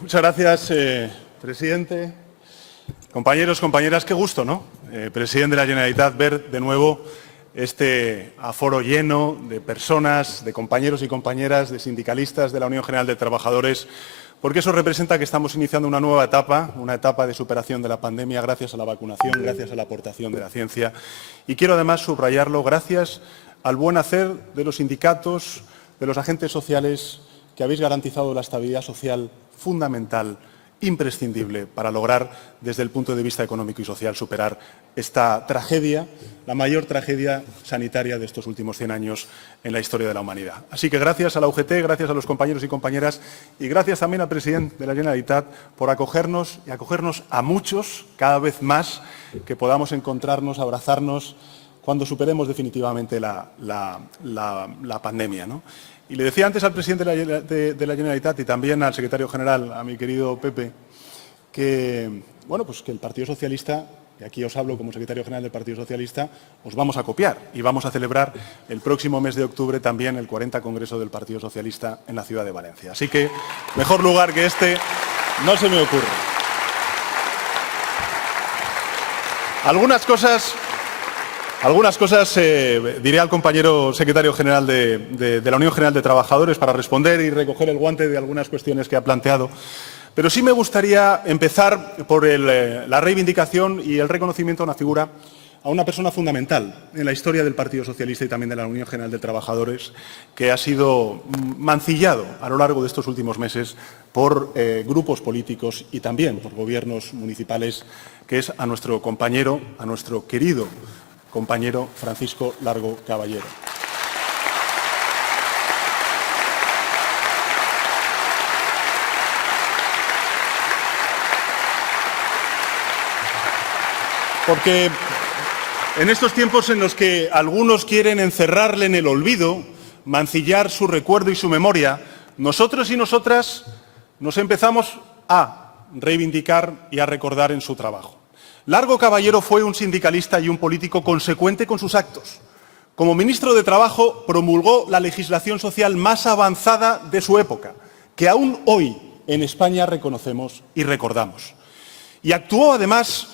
Muchas gracias, presidente. Compañeros, compañeras, qué gusto, ¿no? Presidente de la Generalitat, ver de nuevo este aforo lleno de personas, de compañeros y compañeras, de sindicalistas de la Unión General de Trabajadores, porque eso representa que estamos iniciando una nueva etapa, una etapa de superación de la pandemia gracias a la vacunación, gracias a la aportación de la ciencia. Y quiero además subrayarlo gracias al buen hacer de los sindicatos, de los agentes sociales que habéis garantizado la estabilidad social fundamental, imprescindible para lograr, desde el punto de vista económico y social, superar esta tragedia, la mayor tragedia sanitaria de estos últimos 100 años en la historia de la humanidad. Así que gracias a la UGT, gracias a los compañeros y compañeras y gracias también al presidente de la Generalitat por acogernos y acogernos a muchos, cada vez más, que podamos encontrarnos, abrazarnos cuando superemos definitivamente la pandemia, ¿no? Y le decía antes al presidente de la Generalitat y también al secretario general, a mi querido Pepe, que, bueno, pues que el Partido Socialista, y aquí os hablo como secretario general del Partido Socialista, os vamos a copiar y vamos a celebrar el próximo mes de octubre también el 40 Congreso del Partido Socialista en la ciudad de Valencia. Así que mejor lugar que este no se me ocurre. Algunas cosas diré al compañero secretario general de la Unión General de Trabajadores para responder y recoger el guante de algunas cuestiones que ha planteado. Pero sí me gustaría empezar por la reivindicación y el reconocimiento a una figura, a una persona fundamental en la historia del Partido Socialista y también de la Unión General de Trabajadores, que ha sido mancillado a lo largo de estos últimos meses por grupos políticos y también por gobiernos municipales, que es a nuestro compañero, a nuestro querido compañero Francisco Largo Caballero. Porque en estos tiempos en los que algunos quieren encerrarle en el olvido, mancillar su recuerdo y su memoria, nosotros y nosotras nos empezamos a reivindicar y a recordar en su trabajo. Largo Caballero fue un sindicalista y un político consecuente con sus actos. Como ministro de Trabajo promulgó la legislación social más avanzada de su época, que aún hoy en España reconocemos y recordamos. Y actuó además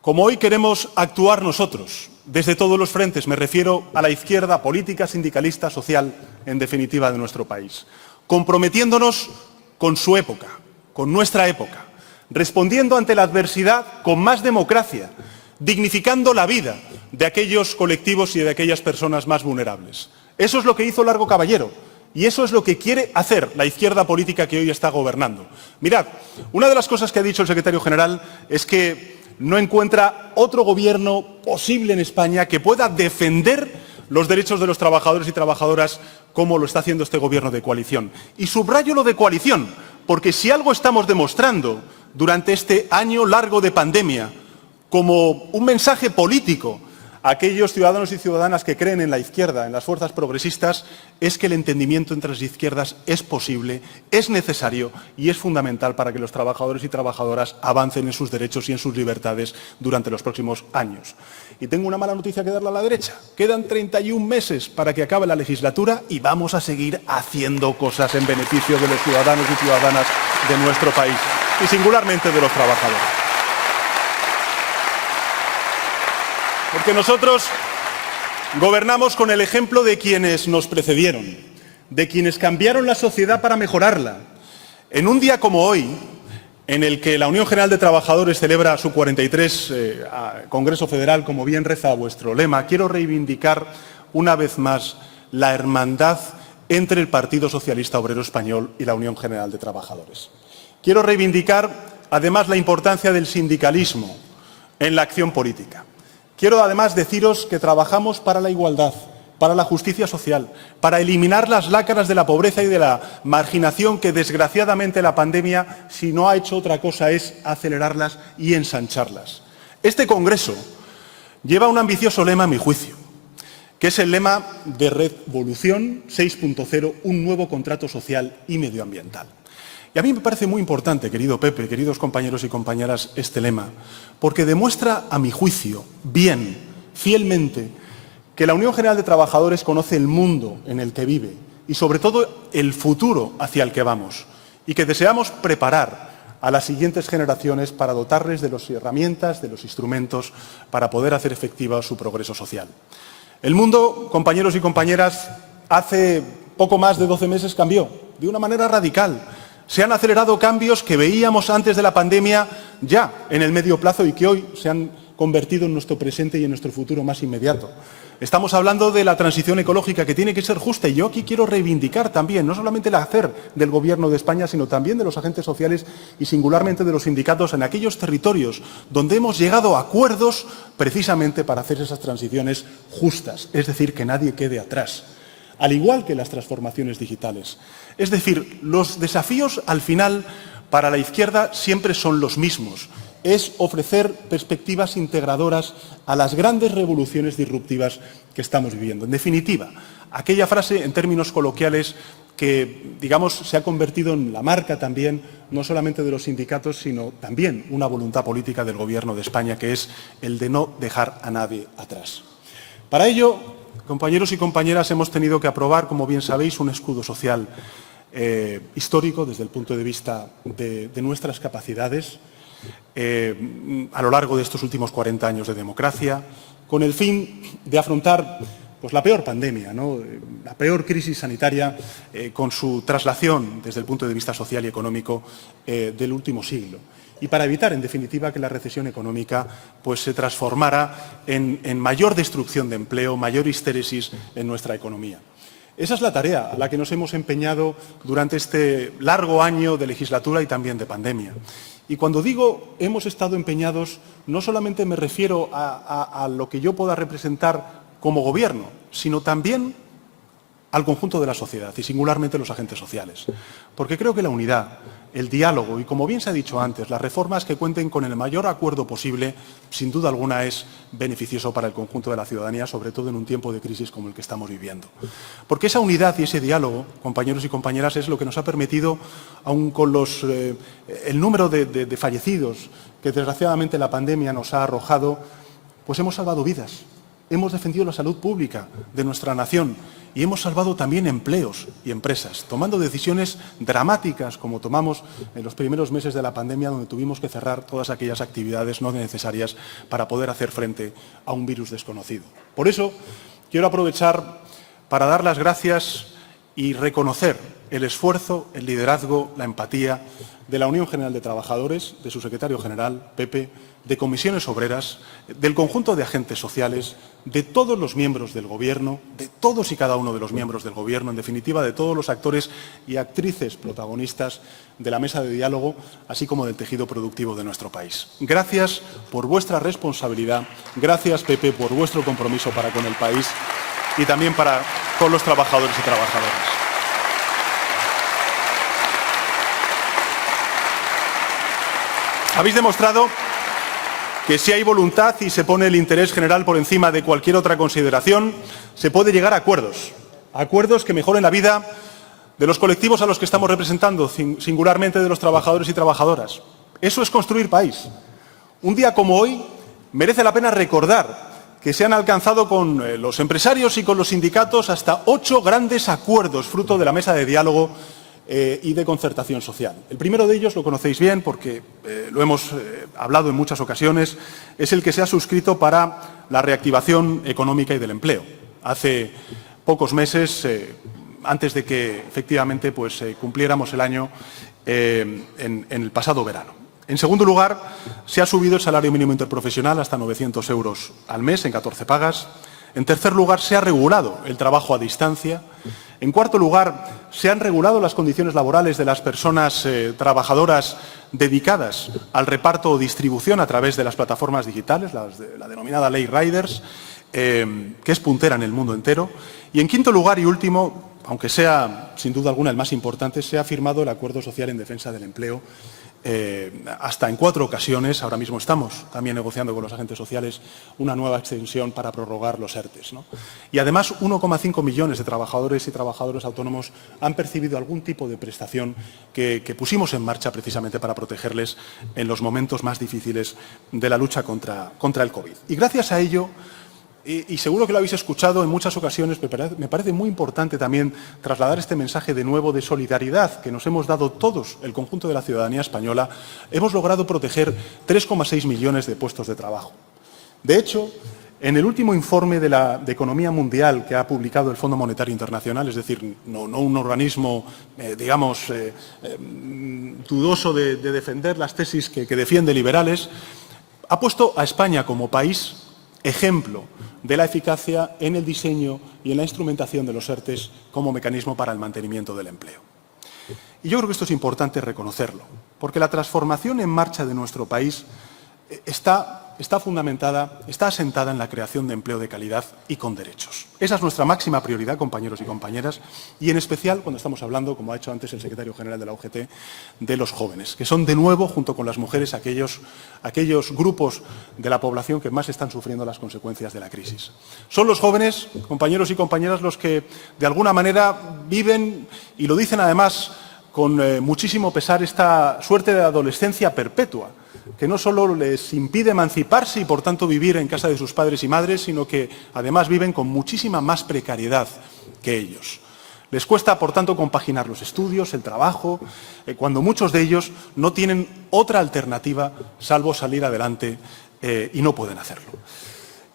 como hoy queremos actuar nosotros, desde todos los frentes, me refiero a la izquierda política, sindicalista, social, en definitiva, de nuestro país, comprometiéndonos con su época, con nuestra época, respondiendo ante la adversidad con más democracia, dignificando la vida de aquellos colectivos y de aquellas personas más vulnerables. Eso es lo que hizo Largo Caballero y eso es lo que quiere hacer la izquierda política que hoy está gobernando. Mirad, una de las cosas que ha dicho el secretario general es que no encuentra otro gobierno posible en España que pueda defender los derechos de los trabajadores y trabajadoras como lo está haciendo este gobierno de coalición. Y subrayo lo de coalición, porque si algo estamos demostrando durante este año largo de pandemia, como un mensaje político a aquellos ciudadanos y ciudadanas que creen en la izquierda, en las fuerzas progresistas, es que el entendimiento entre las izquierdas es posible, es necesario y es fundamental para que los trabajadores y trabajadoras avancen en sus derechos y en sus libertades durante los próximos años. Y tengo una mala noticia que darle a la derecha. Quedan 31 meses para que acabe la legislatura y vamos a seguir haciendo cosas en beneficio de los ciudadanos y ciudadanas de nuestro país y singularmente de los trabajadores. Porque nosotros gobernamos con el ejemplo de quienes nos precedieron, de quienes cambiaron la sociedad para mejorarla. En un día como hoy, en el que la Unión General de Trabajadores celebra su 43 Congreso Federal, como bien reza vuestro lema, quiero reivindicar una vez más la hermandad entre el Partido Socialista Obrero Español y la Unión General de Trabajadores. Quiero reivindicar, además, la importancia del sindicalismo en la acción política. Quiero además deciros que trabajamos para la igualdad, para la justicia social, para eliminar las lacras de la pobreza y de la marginación que desgraciadamente la pandemia, si no ha hecho otra cosa, es acelerarlas y ensancharlas. Este Congreso lleva un ambicioso lema, a mi juicio, que es el lema de Revolución 6.0, un nuevo contrato social y medioambiental. Y a mí me parece muy importante, querido Pepe, queridos compañeros y compañeras, este lema, porque demuestra, a mi juicio, bien, fielmente, que la Unión General de Trabajadores conoce el mundo en el que vive y, sobre todo, el futuro hacia el que vamos. y que deseamos preparar a las siguientes generaciones para dotarles de las herramientas, de los instrumentos para poder hacer efectiva su progreso social. El mundo, compañeros y compañeras, hace poco más de 12 meses cambió de una manera radical. Se han acelerado cambios que veíamos antes de la pandemia ya en el medio plazo y que hoy se han convertido en nuestro presente y en nuestro futuro más inmediato. Estamos hablando de la transición ecológica, que tiene que ser justa, y yo aquí quiero reivindicar también no solamente el hacer del Gobierno de España, sino también de los agentes sociales y singularmente de los sindicatos en aquellos territorios donde hemos llegado a acuerdos precisamente para hacer esas transiciones justas, es decir, que nadie quede atrás, al igual que las transformaciones digitales. Es decir, los desafíos al final para la izquierda siempre son los mismos. Es ofrecer perspectivas integradoras a las grandes revoluciones disruptivas que estamos viviendo. En definitiva, aquella frase en términos coloquiales que, digamos, se ha convertido en la marca también, no solamente de los sindicatos, sino también una voluntad política del Gobierno de España, que es el de no dejar a nadie atrás. Para ello, compañeros y compañeras, hemos tenido que aprobar, como bien sabéis, un escudo social histórico desde el punto de vista de nuestras capacidades, a lo largo de estos últimos 40 años de democracia, con el fin de afrontar pues, la peor pandemia, ¿no? La peor crisis sanitaria con su traslación desde el punto de vista social y económico del último siglo. Y para evitar, en definitiva, que la recesión económica pues, se transformara en mayor destrucción de empleo, mayor histéresis en nuestra economía. Esa es la tarea a la que nos hemos empeñado durante este largo año de legislatura y también de pandemia. Y cuando digo hemos estado empeñados, no solamente me refiero a lo que yo pueda representar como Gobierno, sino también al conjunto de la sociedad y singularmente los agentes sociales. Porque creo que la unidad, el diálogo y, como bien se ha dicho antes, las reformas que cuenten con el mayor acuerdo posible, sin duda alguna es beneficioso para el conjunto de la ciudadanía, sobre todo en un tiempo de crisis como el que estamos viviendo. Porque esa unidad y ese diálogo, compañeros y compañeras, es lo que nos ha permitido, aun con el número de fallecidos que desgraciadamente la pandemia nos ha arrojado, pues hemos salvado vidas. Hemos defendido la salud pública de nuestra nación y hemos salvado también empleos y empresas, tomando decisiones dramáticas como tomamos en los primeros meses de la pandemia, donde tuvimos que cerrar todas aquellas actividades no necesarias para poder hacer frente a un virus desconocido. Por eso, quiero aprovechar para dar las gracias y reconocer el esfuerzo, el liderazgo, la empatía de la Unión General de Trabajadores, de su secretario general, Pepe, de comisiones obreras, del conjunto de agentes sociales, de todos los miembros del Gobierno, de todos y cada uno de los miembros del Gobierno, en definitiva, de todos los actores y actrices protagonistas de la mesa de diálogo, así como del tejido productivo de nuestro país. Gracias por vuestra responsabilidad, gracias, Pepe, por vuestro compromiso para con el país y también para con los trabajadores y trabajadoras. Habéis demostrado que si hay voluntad y se pone el interés general por encima de cualquier otra consideración, se puede llegar a acuerdos que mejoren la vida de los colectivos a los que estamos representando, singularmente de los trabajadores y trabajadoras. Eso es construir país. Un día como hoy merece la pena recordar que se han alcanzado con los empresarios y con los sindicatos hasta 8 grandes acuerdos fruto de la mesa de diálogo y de concertación social. El primero de ellos lo conocéis bien porque lo hemos hablado en muchas ocasiones, es el que se ha suscrito para la reactivación económica y del empleo. Hace pocos meses, antes de que efectivamente pues, cumpliéramos el año en el pasado verano. En segundo lugar, se ha subido el salario mínimo interprofesional hasta 900 euros al mes en 14 pagas. En tercer lugar, se ha regulado el trabajo a distancia. En cuarto lugar, se han regulado las condiciones laborales de las personas trabajadoras dedicadas al reparto o distribución a través de las plataformas digitales, la denominada Ley Riders, que es puntera en el mundo entero. Y en quinto lugar y último, aunque sea sin duda alguna el más importante, se ha firmado el Acuerdo Social en Defensa del Empleo, hasta en 4 ocasiones. Ahora mismo estamos también negociando con los agentes sociales una nueva extensión para prorrogar los ERTES, ¿no? Y además 1,5 millones de trabajadores y trabajadoras autónomos han percibido algún tipo de prestación que pusimos en marcha precisamente para protegerles en los momentos más difíciles de la lucha contra el COVID. Y gracias a ello y seguro que lo habéis escuchado en muchas ocasiones, me parece muy importante también trasladar este mensaje de nuevo de solidaridad que nos hemos dado todos, el conjunto de la ciudadanía española. Hemos logrado proteger 3,6 millones de puestos de trabajo. De hecho, en el último informe de Economía Mundial que ha publicado el Fondo Monetario Internacional, es decir, no un organismo, dudoso de defender las tesis que defiende liberales, ha puesto a España como país ejemplo de la eficacia en el diseño y en la instrumentación de los ERTE como mecanismo para el mantenimiento del empleo. Y yo creo que esto es importante reconocerlo, porque la transformación en marcha de nuestro país está fundamentada, está asentada en la creación de empleo de calidad y con derechos. Esa es nuestra máxima prioridad, compañeros y compañeras, y en especial cuando estamos hablando, como ha hecho antes el secretario general de la UGT, de los jóvenes, que son de nuevo, junto con las mujeres, aquellos grupos de la población que más están sufriendo las consecuencias de la crisis. Son los jóvenes, compañeros y compañeras, los que de alguna manera viven, y lo dicen además con muchísimo pesar, esta suerte de adolescencia perpetua, que no solo les impide emanciparse y, por tanto, vivir en casa de sus padres y madres, sino que, además, viven con muchísima más precariedad que ellos. Les cuesta, por tanto, compaginar los estudios, el trabajo, cuando muchos de ellos no tienen otra alternativa salvo salir adelante y no pueden hacerlo.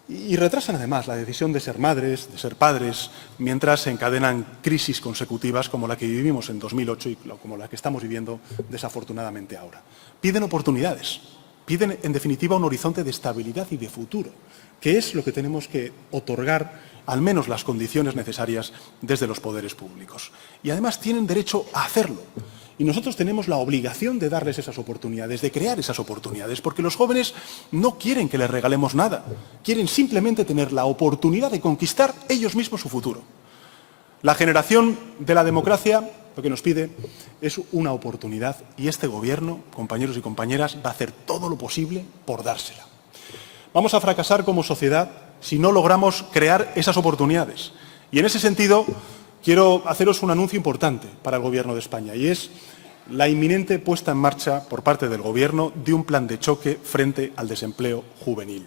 Y retrasan, además, la decisión de ser madres, de ser padres, mientras se encadenan crisis consecutivas como la que vivimos en 2008 y como la que estamos viviendo, desafortunadamente, ahora. Piden oportunidades, piden, en definitiva, un horizonte de estabilidad y de futuro, que es lo que tenemos que otorgar, al menos las condiciones necesarias desde los poderes públicos. Y, además, tienen derecho a hacerlo. Y nosotros tenemos la obligación de darles esas oportunidades, de crear esas oportunidades, porque los jóvenes no quieren que les regalemos nada, quieren simplemente tener la oportunidad de conquistar ellos mismos su futuro. La generación de la democracia lo que nos pide es una oportunidad y este Gobierno, compañeros y compañeras, va a hacer todo lo posible por dársela. Vamos a fracasar como sociedad si no logramos crear esas oportunidades. Y en ese sentido, quiero haceros un anuncio importante para el Gobierno de España, y es la inminente puesta en marcha por parte del Gobierno de un plan de choque frente al desempleo juvenil.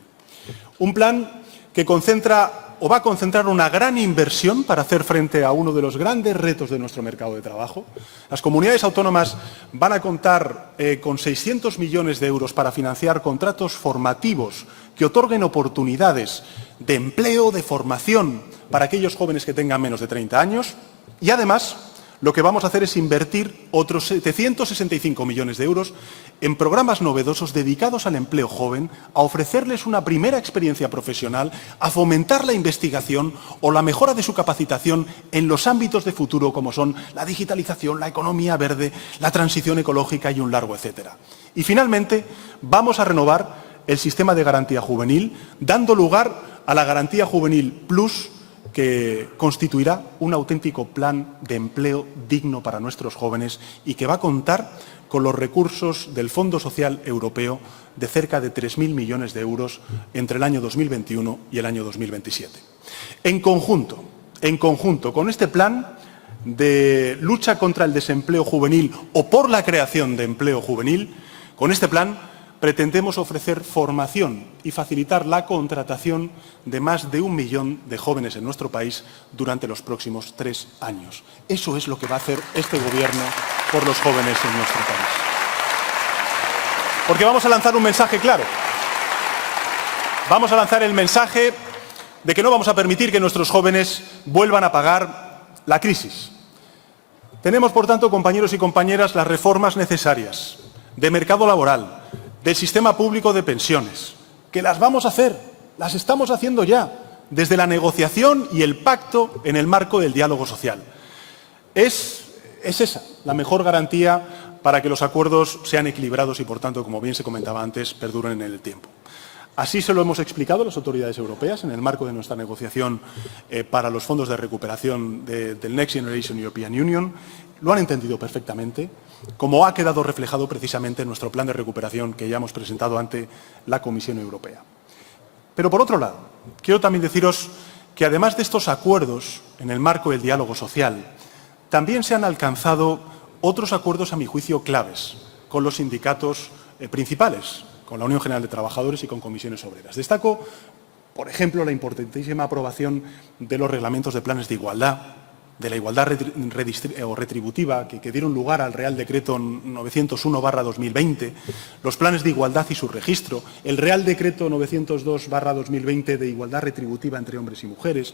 Un plan que va a concentrar una gran inversión para hacer frente a uno de los grandes retos de nuestro mercado de trabajo. Las comunidades autónomas van a contar con 600 millones de euros para financiar contratos formativos que otorguen oportunidades de empleo, de formación para aquellos jóvenes que tengan menos de 30 años. Y, además, lo que vamos a hacer es invertir otros 765 millones de euros en programas novedosos dedicados al empleo joven, a ofrecerles una primera experiencia profesional, a fomentar la investigación o la mejora de su capacitación en los ámbitos de futuro como son la digitalización, la economía verde, la transición ecológica y un largo etcétera. Y, finalmente, vamos a renovar el sistema de garantía juvenil, dando lugar a la Garantía Juvenil Plus, que constituirá un auténtico plan de empleo digno para nuestros jóvenes y que va a contar con los recursos del Fondo Social Europeo de cerca de 3.000 millones de euros entre el año 2021 y el año 2027. En conjunto con este plan de lucha contra el desempleo juvenil o por la creación de empleo juvenil, con este plan pretendemos ofrecer formación y facilitar la contratación de más de 1 millón de jóvenes en nuestro país durante los próximos 3 años. Eso es lo que va a hacer este Gobierno por los jóvenes en nuestro país. Porque vamos a lanzar un mensaje claro. Vamos a lanzar el mensaje de que no vamos a permitir que nuestros jóvenes vuelvan a pagar la crisis. Tenemos, por tanto, compañeros y compañeras, las reformas necesarias de mercado laboral, del sistema público de pensiones, que las vamos a hacer, las estamos haciendo ya, desde la negociación y el pacto en el marco del diálogo social. Es esa la mejor garantía para que los acuerdos sean equilibrados y, por tanto, como bien se comentaba antes, perduren en el tiempo. Así se lo hemos explicado a las autoridades europeas en el marco de nuestra negociación para los fondos de recuperación del Next Generation European Union. Lo han entendido perfectamente, como ha quedado reflejado precisamente en nuestro plan de recuperación que ya hemos presentado ante la Comisión Europea. Pero, por otro lado, quiero también deciros que, además de estos acuerdos en el marco del diálogo social, también se han alcanzado otros acuerdos, a mi juicio, claves con los sindicatos principales, con la Unión General de Trabajadores y con comisiones obreras. Destaco por ejemplo, la importantísima aprobación de los reglamentos de planes de igualdad, de la igualdad retributiva que dieron lugar al Real Decreto 901/2020, los planes de igualdad y su registro, el Real Decreto 902/2020 de igualdad retributiva entre hombres y mujeres.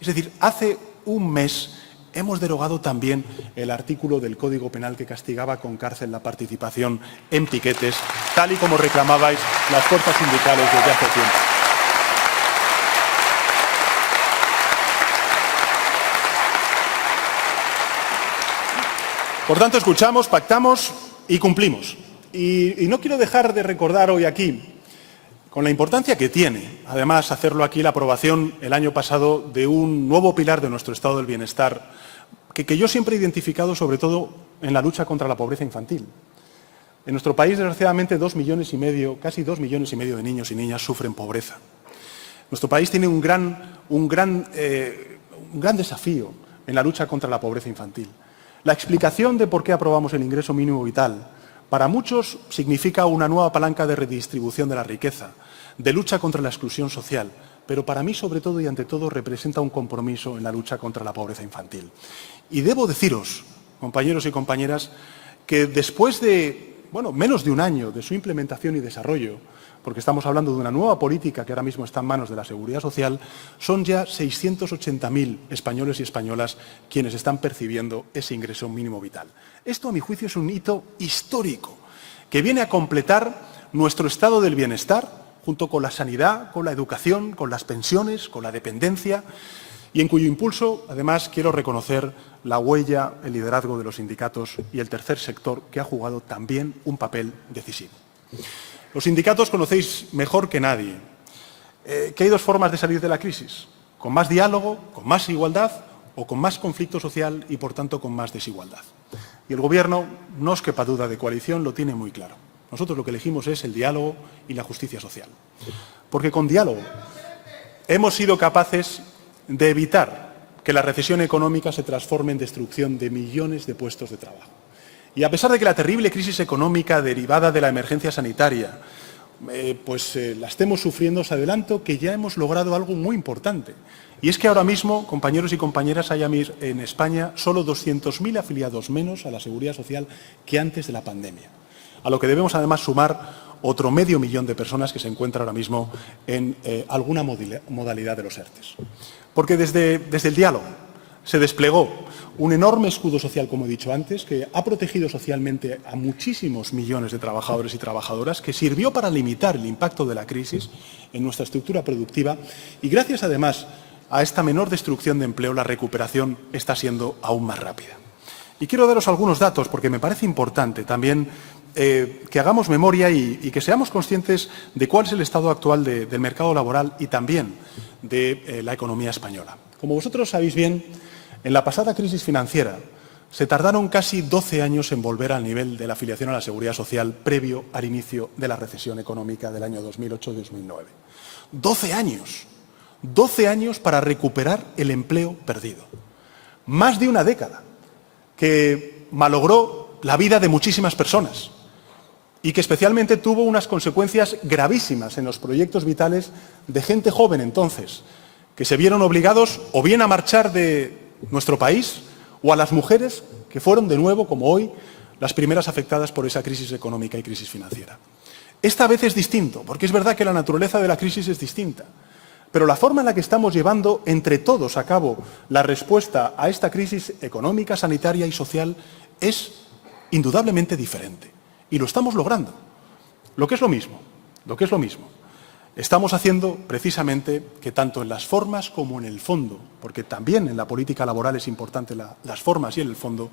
Es decir, hace un mes hemos derogado también el artículo del Código Penal que castigaba con cárcel la participación en piquetes, tal y como reclamabais las fuerzas sindicales desde hace tiempo. Por tanto, escuchamos, pactamos y cumplimos. Y no quiero dejar de recordar hoy aquí, con la importancia que tiene, además, hacerlo aquí, la aprobación el año pasado de un nuevo pilar de nuestro estado del bienestar, que yo siempre he identificado sobre todo en la lucha contra la pobreza infantil. En nuestro país, desgraciadamente, casi 2,5 millones de niños y niñas sufren pobreza. Nuestro país tiene un gran desafío en la lucha contra la pobreza infantil. La explicación de por qué aprobamos el ingreso mínimo vital, para muchos significa una nueva palanca de redistribución de la riqueza, de lucha contra la exclusión social, pero para mí, sobre todo y ante todo, representa un compromiso en la lucha contra la pobreza infantil. Y debo deciros, compañeros y compañeras, que después de menos de un año de su implementación y desarrollo, porque estamos hablando de una nueva política que ahora mismo está en manos de la Seguridad Social, son ya 680.000 españoles y españolas quienes están percibiendo ese ingreso mínimo vital. Esto, a mi juicio, es un hito histórico que viene a completar nuestro estado del bienestar, junto con la sanidad, con la educación, con las pensiones, con la dependencia, y en cuyo impulso, además, quiero reconocer la huella, el liderazgo de los sindicatos y el tercer sector, que ha jugado también un papel decisivo. Los sindicatos conocéis mejor que nadie que hay dos formas de salir de la crisis: con más diálogo, con más igualdad o con más conflicto social y, por tanto, con más desigualdad. Y el Gobierno, no os quepa duda de coalición, lo tiene muy claro. Nosotros lo que elegimos es el diálogo y la justicia social. Porque con diálogo hemos sido capaces de evitar que la recesión económica se transforme en destrucción de millones de puestos de trabajo. Y a pesar de que la terrible crisis económica derivada de la emergencia sanitaria la estemos sufriendo, os adelanto que ya hemos logrado algo muy importante. Y es que ahora mismo, compañeros y compañeras, hay en España solo 200.000 afiliados menos a la Seguridad Social que antes de la pandemia. A lo que debemos además sumar otro 500.000 de personas que se encuentran ahora mismo en alguna modalidad de los ERTEs. Porque desde el diálogo se desplegó un enorme escudo social, como he dicho antes, que ha protegido socialmente a muchísimos millones de trabajadores y trabajadoras, que sirvió para limitar el impacto de la crisis en nuestra estructura productiva y, gracias además a esta menor destrucción de empleo, la recuperación está siendo aún más rápida. Y quiero daros algunos datos porque me parece importante también que hagamos memoria y que seamos conscientes de cuál es el estado actual del mercado laboral y también de la economía española. Como vosotros sabéis bien, en la pasada crisis financiera se tardaron casi 12 años en volver al nivel de la afiliación a la Seguridad Social previo al inicio de la recesión económica del año 2008-2009. 12 años. 12 años para recuperar el empleo perdido. Más de una década que malogró la vida de muchísimas personas y que especialmente tuvo unas consecuencias gravísimas en los proyectos vitales de gente joven entonces, que se vieron obligados o bien a marchar de nuestro país o a las mujeres que fueron de nuevo, como hoy, las primeras afectadas por esa crisis económica y crisis financiera. Esta vez es distinto, porque es verdad que la naturaleza de la crisis es distinta, pero la forma en la que estamos llevando entre todos a cabo la respuesta a esta crisis económica, sanitaria y social es indudablemente diferente. Y lo estamos logrando. Lo que es lo mismo. Estamos haciendo precisamente que tanto en las formas como en el fondo, porque también en la política laboral es importante las formas y en el fondo,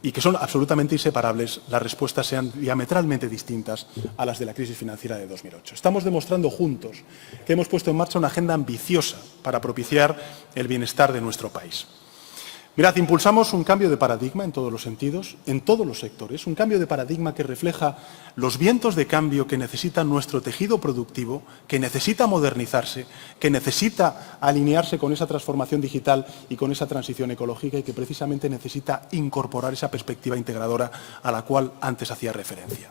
y que son absolutamente inseparables, las respuestas sean diametralmente distintas a las de la crisis financiera de 2008. Estamos demostrando juntos que hemos puesto en marcha una agenda ambiciosa para propiciar el bienestar de nuestro país. Mirad, impulsamos un cambio de paradigma en todos los sentidos, en todos los sectores, un cambio de paradigma que refleja los vientos de cambio que necesita nuestro tejido productivo, que necesita modernizarse, que necesita alinearse con esa transformación digital y con esa transición ecológica y que precisamente necesita incorporar esa perspectiva integradora a la cual antes hacía referencia.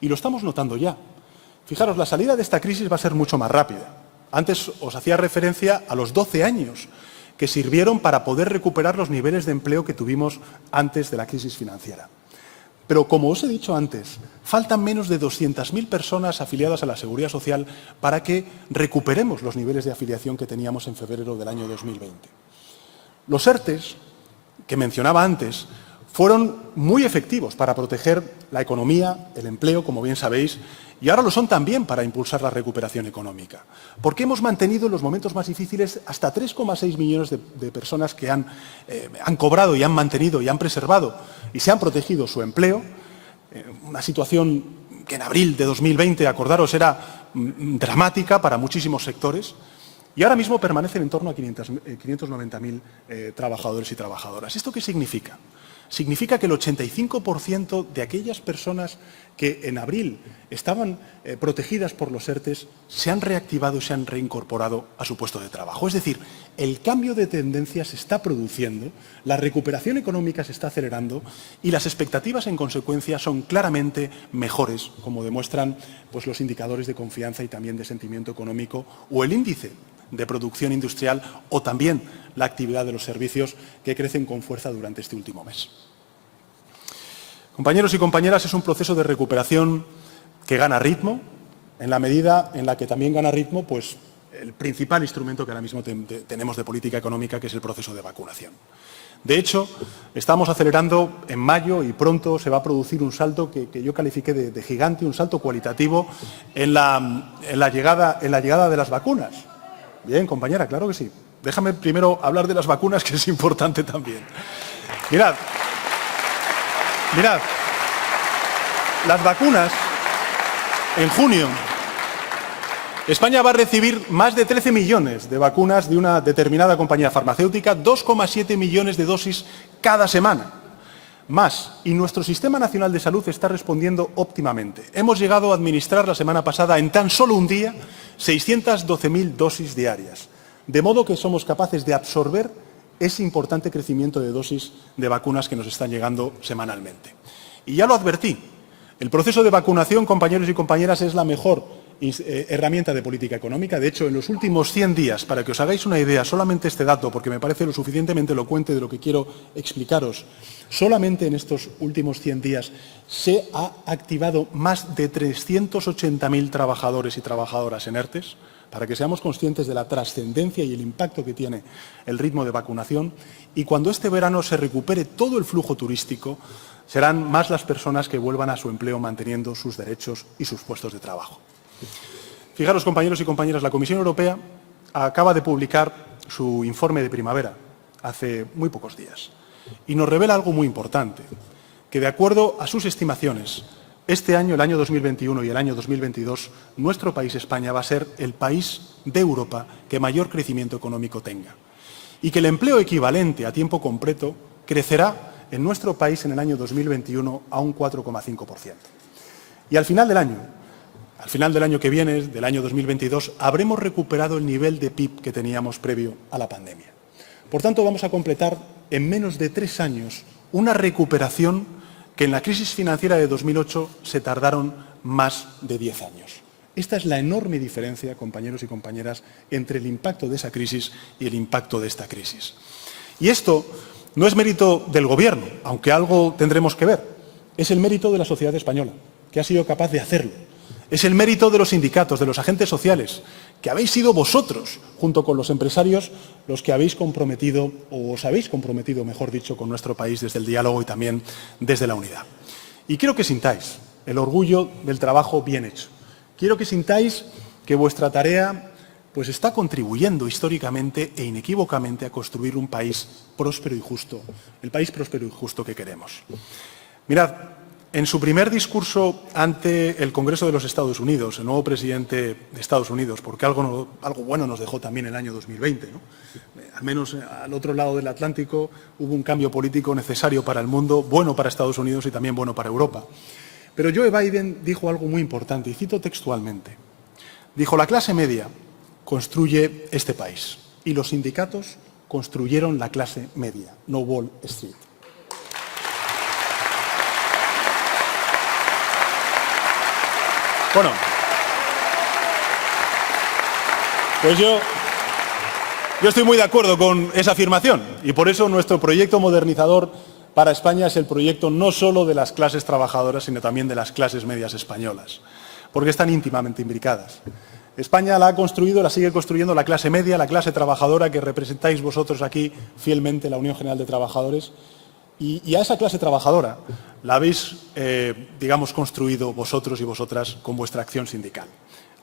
Y lo estamos notando ya. Fijaros, la salida de esta crisis va a ser mucho más rápida. Antes os hacía referencia a los 12 años que sirvieron para poder recuperar los niveles de empleo que tuvimos antes de la crisis financiera. Pero, como os he dicho antes, faltan menos de 200.000 personas afiliadas a la Seguridad Social para que recuperemos los niveles de afiliación que teníamos en febrero del año 2020. Los ERTEs, que mencionaba antes, fueron muy efectivos para proteger la economía, el empleo, como bien sabéis, y ahora lo son también para impulsar la recuperación económica. Porque hemos mantenido en los momentos más difíciles hasta 3,6 millones de personas que han cobrado y han mantenido y han preservado y se han protegido su empleo. Una situación que en abril de 2020, acordaros, era dramática para muchísimos sectores. Y ahora mismo permanecen en torno a 590.000 trabajadores y trabajadoras. ¿Esto qué significa? Significa que el 85% de aquellas personas que en abril estaban protegidas por los ERTEs se han reactivado y se han reincorporado a su puesto de trabajo. Es decir, el cambio de tendencia se está produciendo, la recuperación económica se está acelerando y las expectativas en consecuencia son claramente mejores, como demuestran pues, los indicadores de confianza y también de sentimiento económico o el índice de producción industrial o también la actividad de los servicios que crecen con fuerza durante este último mes. Compañeros y compañeras, es un proceso de recuperación que gana ritmo, en la medida en la que también gana ritmo pues, el principal instrumento que ahora mismo tenemos de política económica, que es el proceso de vacunación. De hecho, estamos acelerando en mayo y pronto se va a producir un salto que yo califiqué de gigante, un salto cualitativo en la llegada de las vacunas. Bien, compañera, claro que sí. Déjame primero hablar de las vacunas, que es importante también. Mirad, las vacunas, en junio, España va a recibir más de 13 millones de vacunas de una determinada compañía farmacéutica, 2,7 millones de dosis cada semana. Más, y nuestro Sistema Nacional de Salud está respondiendo óptimamente. Hemos llegado a administrar la semana pasada, en tan solo un día, 612.000 dosis diarias. De modo que somos capaces de absorber ese importante crecimiento de dosis de vacunas que nos están llegando semanalmente. Y ya lo advertí, el proceso de vacunación, compañeros y compañeras, es la mejor herramienta de política económica. De hecho, en los últimos 100 días, para que os hagáis una idea, solamente este dato, porque me parece lo suficientemente elocuente de lo que quiero explicaros, solamente en estos últimos 100 días se ha activado más de 380.000 trabajadores y trabajadoras en ERTEs, para que seamos conscientes de la trascendencia y el impacto que tiene el ritmo de vacunación. Y cuando este verano se recupere todo el flujo turístico, serán más las personas que vuelvan a su empleo manteniendo sus derechos y sus puestos de trabajo. Fijaros, compañeros y compañeras, la Comisión Europea acaba de publicar su informe de primavera hace muy pocos días y nos revela algo muy importante, que de acuerdo a sus estimaciones, este año, el año 2021 y el año 2022, nuestro país, España, va a ser el país de Europa que mayor crecimiento económico tenga y que el empleo equivalente a tiempo completo crecerá en nuestro país en el año 2021 a un 4,5%. Y al final del año que viene, del año 2022, habremos recuperado el nivel de PIB que teníamos previo a la pandemia. Por tanto, vamos a completar en menos de 3 años una recuperación que en la crisis financiera de 2008 se tardaron más de 10 años. Esta es la enorme diferencia, compañeros y compañeras, entre el impacto de esa crisis y el impacto de esta crisis. Y esto no es mérito del Gobierno, aunque algo tendremos que ver. Es el mérito de la sociedad española, que ha sido capaz de hacerlo. Es el mérito de los sindicatos, de los agentes sociales, que habéis sido vosotros, junto con los empresarios, los que habéis comprometido, o os habéis comprometido, mejor dicho, con nuestro país desde el diálogo y también desde la unidad. Y quiero que sintáis el orgullo del trabajo bien hecho. Quiero que sintáis que vuestra tarea pues está contribuyendo históricamente e inequívocamente a construir un país próspero y justo, el país próspero y justo que queremos. Mirad, en su primer discurso ante el Congreso de los Estados Unidos, el nuevo presidente de Estados Unidos, porque algo bueno nos dejó también el año 2020, ¿no? Al menos al otro lado del Atlántico hubo un cambio político necesario para el mundo, bueno para Estados Unidos y también bueno para Europa. Pero Joe Biden dijo algo muy importante, y cito textualmente. Dijo, la clase media construye este país y los sindicatos construyeron la clase media, no Wall Street. Bueno, Pues yo estoy muy de acuerdo con esa afirmación y por eso nuestro proyecto modernizador para España es el proyecto no solo de las clases trabajadoras, sino también de las clases medias españolas, porque están íntimamente imbricadas. España la ha construido, la sigue construyendo la clase media, la clase trabajadora que representáis vosotros aquí fielmente, la Unión General de Trabajadores, y a esa clase trabajadora la habéis, digamos, construido vosotros y vosotras con vuestra acción sindical.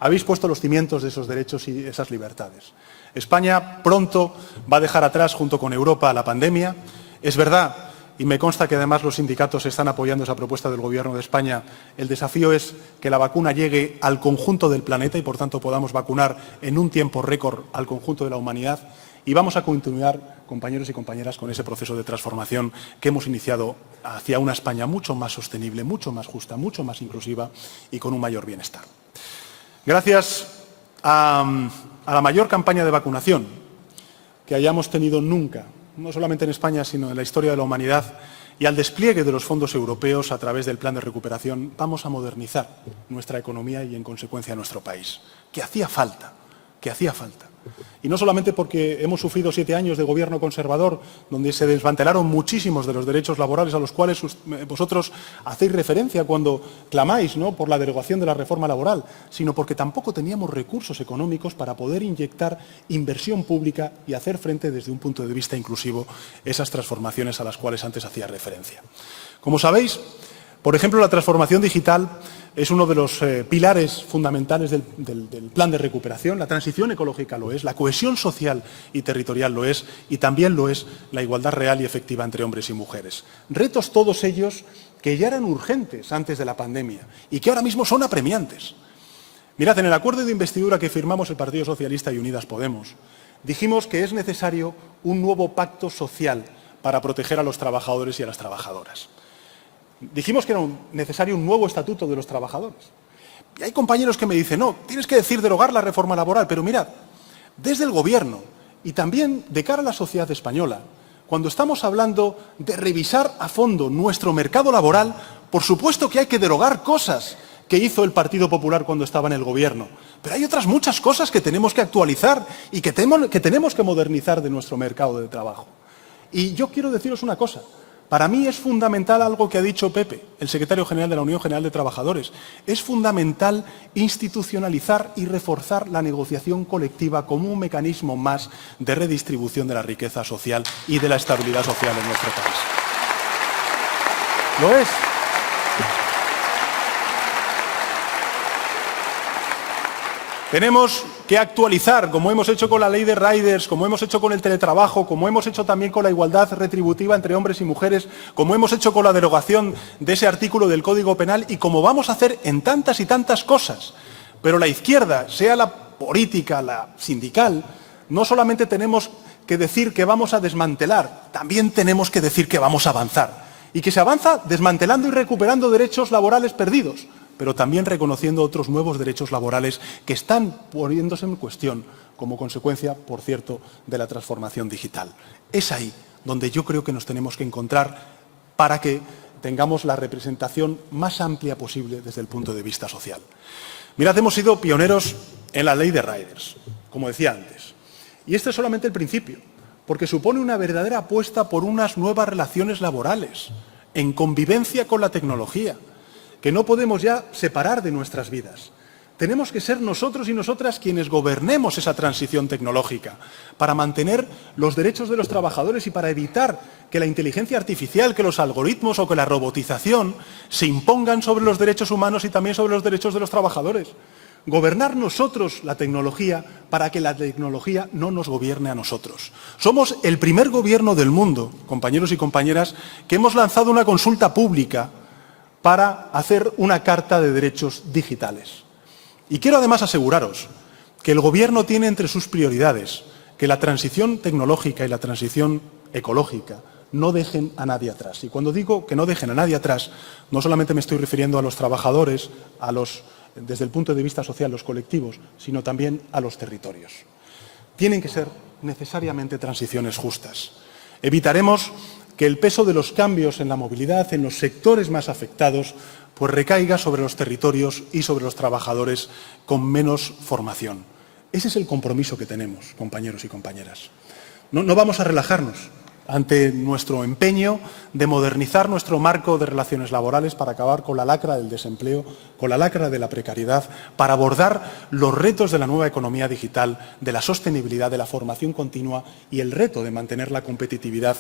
Habéis puesto los cimientos de esos derechos y esas libertades. España pronto va a dejar atrás, junto con Europa, la pandemia. Es verdad, y me consta que además los sindicatos están apoyando esa propuesta del Gobierno de España, el desafío es que la vacuna llegue al conjunto del planeta y, por tanto, podamos vacunar en un tiempo récord al conjunto de la humanidad. Y vamos a continuar, compañeros y compañeras, con ese proceso de transformación que hemos iniciado hacia una España mucho más sostenible, mucho más justa, mucho más inclusiva y con un mayor bienestar. Gracias a la mayor campaña de vacunación que hayamos tenido nunca, no solamente en España, sino en la historia de la humanidad, y al despliegue de los fondos europeos a través del Plan de Recuperación, vamos a modernizar nuestra economía y, en consecuencia, nuestro país. Que hacía falta. Y no solamente porque hemos sufrido 7 años de gobierno conservador, donde se desmantelaron muchísimos de los derechos laborales a los cuales vosotros hacéis referencia cuando clamáis, ¿no?, por la derogación de la reforma laboral, sino porque tampoco teníamos recursos económicos para poder inyectar inversión pública y hacer frente desde un punto de vista inclusivo esas transformaciones a las cuales antes hacía referencia. Como sabéis, por ejemplo, la transformación digital es uno de los pilares fundamentales del plan de recuperación. La transición ecológica lo es, la cohesión social y territorial lo es, y también lo es la igualdad real y efectiva entre hombres y mujeres. Retos todos ellos que ya eran urgentes antes de la pandemia y que ahora mismo son apremiantes. Mirad, en el acuerdo de investidura que firmamos el Partido Socialista y Unidas Podemos, dijimos que es necesario un nuevo pacto social para proteger a los trabajadores y a las trabajadoras. Dijimos que era necesario un nuevo estatuto de los trabajadores. Y hay compañeros que me dicen, no, tienes que decir derogar la reforma laboral, pero mirad, desde el Gobierno y también de cara a la sociedad española, cuando estamos hablando de revisar a fondo nuestro mercado laboral, por supuesto que hay que derogar cosas que hizo el Partido Popular cuando estaba en el Gobierno. Pero hay otras muchas cosas que tenemos que actualizar y que tenemos que modernizar de nuestro mercado de trabajo. Y yo quiero deciros una cosa. Para mí es fundamental algo que ha dicho Pepe, el secretario general de la Unión General de Trabajadores. Es fundamental institucionalizar y reforzar la negociación colectiva como un mecanismo más de redistribución de la riqueza social y de la estabilidad social en nuestro país. Lo es. Tenemos que actualizar, como hemos hecho con la ley de riders, como hemos hecho con el teletrabajo, como hemos hecho también con la igualdad retributiva entre hombres y mujeres, como hemos hecho con la derogación de ese artículo del Código Penal y como vamos a hacer en tantas y tantas cosas. Pero la izquierda, sea la política, la sindical, no solamente tenemos que decir que vamos a desmantelar, también tenemos que decir que vamos a avanzar. Y que se avanza desmantelando y recuperando derechos laborales perdidos, pero también reconociendo otros nuevos derechos laborales que están poniéndose en cuestión como consecuencia, por cierto, de la transformación digital. Es ahí donde yo creo que nos tenemos que encontrar para que tengamos la representación más amplia posible desde el punto de vista social. Mirad, hemos sido pioneros en la ley de riders, como decía antes. Y este es solamente el principio, porque supone una verdadera apuesta por unas nuevas relaciones laborales, en convivencia con la tecnología, que no podemos ya separar de nuestras vidas. Tenemos que ser nosotros y nosotras quienes gobernemos esa transición tecnológica para mantener los derechos de los trabajadores y para evitar que la inteligencia artificial, que los algoritmos o que la robotización se impongan sobre los derechos humanos y también sobre los derechos de los trabajadores. Gobernar nosotros la tecnología para que la tecnología no nos gobierne a nosotros. Somos el primer gobierno del mundo, compañeros y compañeras, que hemos lanzado una consulta pública para hacer una carta de derechos digitales. Y quiero además aseguraros que el Gobierno tiene entre sus prioridades que la transición tecnológica y la transición ecológica no dejen a nadie atrás. Y cuando digo que no dejen a nadie atrás, no solamente me estoy refiriendo a los trabajadores, desde el punto de vista social, los colectivos, sino también a los territorios. Tienen que ser necesariamente transiciones justas. Evitaremos que el peso de los cambios en la movilidad, en los sectores más afectados, pues recaiga sobre los territorios y sobre los trabajadores con menos formación. Ese es el compromiso que tenemos, compañeros y compañeras. No vamos a relajarnos ante nuestro empeño de modernizar nuestro marco de relaciones laborales para acabar con la lacra del desempleo, con la lacra de la precariedad, para abordar los retos de la nueva economía digital, de la sostenibilidad, de la formación continua y el reto de mantener la competitividad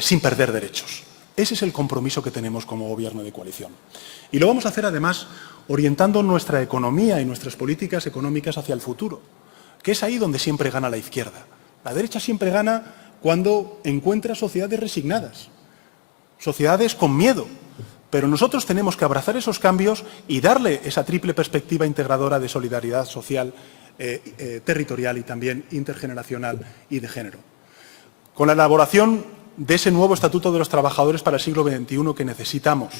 sin perder derechos. Ese es el compromiso que tenemos como Gobierno de coalición. Y lo vamos a hacer, además, orientando nuestra economía y nuestras políticas económicas hacia el futuro, que es ahí donde siempre gana la izquierda. La derecha siempre gana cuando encuentra sociedades resignadas, sociedades con miedo. Pero nosotros tenemos que abrazar esos cambios y darle esa triple perspectiva integradora de solidaridad social, territorial y también intergeneracional y de género. Con la elaboración de ese nuevo Estatuto de los Trabajadores para el siglo XXI que necesitamos,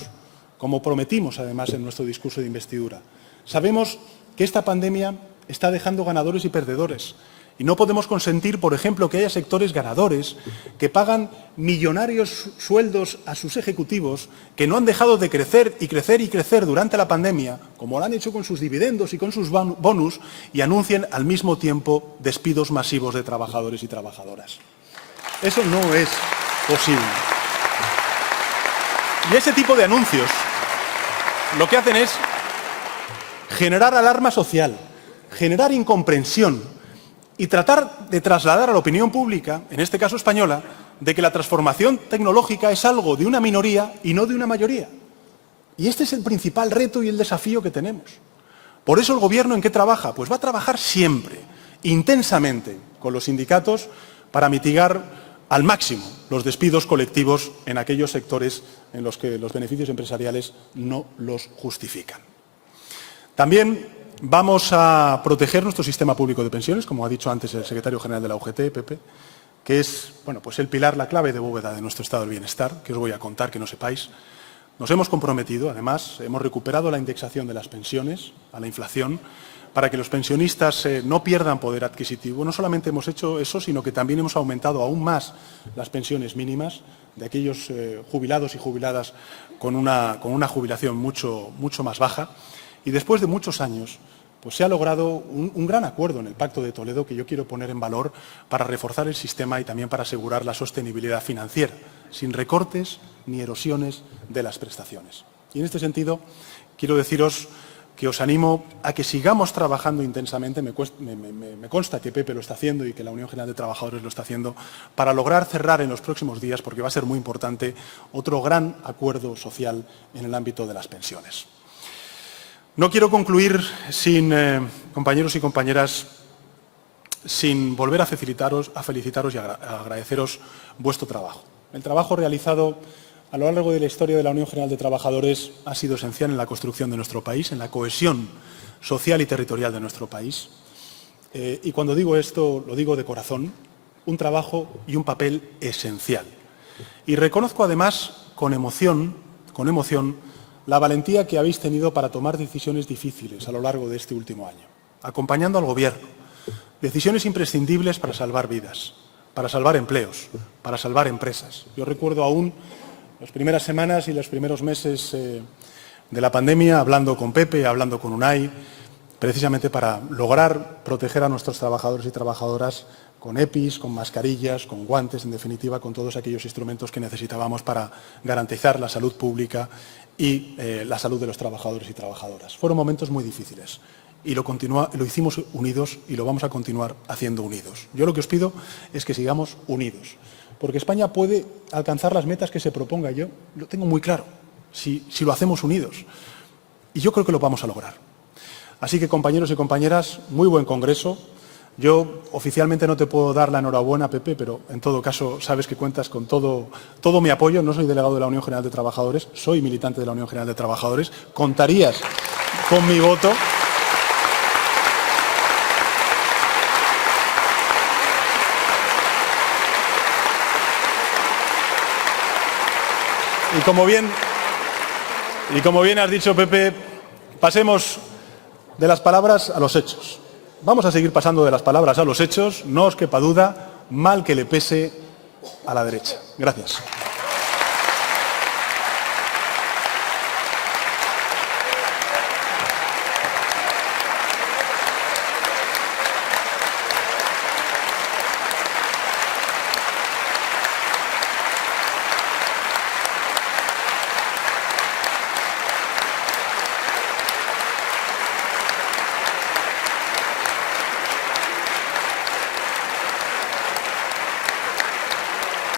como prometimos además en nuestro discurso de investidura. Sabemos que esta pandemia está dejando ganadores y perdedores. Y no podemos consentir, por ejemplo, que haya sectores ganadores que pagan millonarios sueldos a sus ejecutivos que no han dejado de crecer y crecer y crecer durante la pandemia, como lo han hecho con sus dividendos y con sus bonus, y anuncien al mismo tiempo despidos masivos de trabajadores y trabajadoras. Eso no es posible. Y ese tipo de anuncios lo que hacen es generar alarma social, generar incomprensión, y tratar de trasladar a la opinión pública, en este caso española, de que la transformación tecnológica es algo de una minoría y no de una mayoría. Y este es el principal reto y el desafío que tenemos. Por eso el Gobierno, ¿en qué trabaja? Pues va a trabajar siempre, intensamente, con los sindicatos para mitigar al máximo los despidos colectivos en aquellos sectores en los que los beneficios empresariales no los justifican. También vamos a proteger nuestro sistema público de pensiones, como ha dicho antes el secretario general de la UGT, Pepe, que es pues el pilar, la clave de bóveda de nuestro estado del bienestar, que os voy a contar, que no sepáis. Nos hemos comprometido, además, hemos recuperado la indexación de las pensiones a la inflación para que los pensionistas no pierdan poder adquisitivo. No solamente hemos hecho eso, sino que también hemos aumentado aún más las pensiones mínimas de aquellos jubilados y jubiladas con una jubilación mucho más baja. Y después de muchos años, pues se ha logrado un gran acuerdo en el Pacto de Toledo que yo quiero poner en valor para reforzar el sistema y también para asegurar la sostenibilidad financiera, sin recortes ni erosiones de las prestaciones. Y en este sentido, quiero deciros que os animo a que sigamos trabajando intensamente, me consta que Pepe lo está haciendo y que la Unión General de Trabajadores lo está haciendo, para lograr cerrar en los próximos días, porque va a ser muy importante, otro gran acuerdo social en el ámbito de las pensiones. No quiero concluir, compañeros y compañeras, sin volver a felicitaros y agradeceros vuestro trabajo. El trabajo realizado a lo largo de la historia de la Unión General de Trabajadores ha sido esencial en la construcción de nuestro país, en la cohesión social y territorial de nuestro país. Y cuando digo esto, lo digo de corazón, un trabajo y un papel esencial. Y reconozco además con emoción, la valentía que habéis tenido para tomar decisiones difíciles a lo largo de este último año, acompañando al Gobierno. Decisiones imprescindibles para salvar vidas, para salvar empleos, para salvar empresas. Yo recuerdo aún las primeras semanas y los primeros meses de la pandemia, hablando con Pepe, hablando con Unai, precisamente para lograr proteger a nuestros trabajadores y trabajadoras con EPIs, con mascarillas, con guantes, en definitiva, con todos aquellos instrumentos que necesitábamos para garantizar la salud pública y la salud de los trabajadores y trabajadoras. Fueron momentos muy difíciles y lo hicimos unidos y lo vamos a continuar haciendo unidos. Yo lo que os pido es que sigamos unidos, porque España puede alcanzar las metas que se proponga. Yo lo tengo muy claro, si lo hacemos unidos. Y yo creo que lo vamos a lograr. Así que, compañeros y compañeras, muy buen congreso. Yo oficialmente no te puedo dar la enhorabuena, Pepe, pero en todo caso sabes que cuentas con todo mi apoyo. No soy delegado de la Unión General de Trabajadores, soy militante de la Unión General de Trabajadores. Contarías con mi voto. Y como bien has dicho, Pepe, pasemos de las palabras a los hechos. Vamos a seguir pasando de las palabras a los hechos, no os quepa duda, mal que le pese a la derecha. Gracias.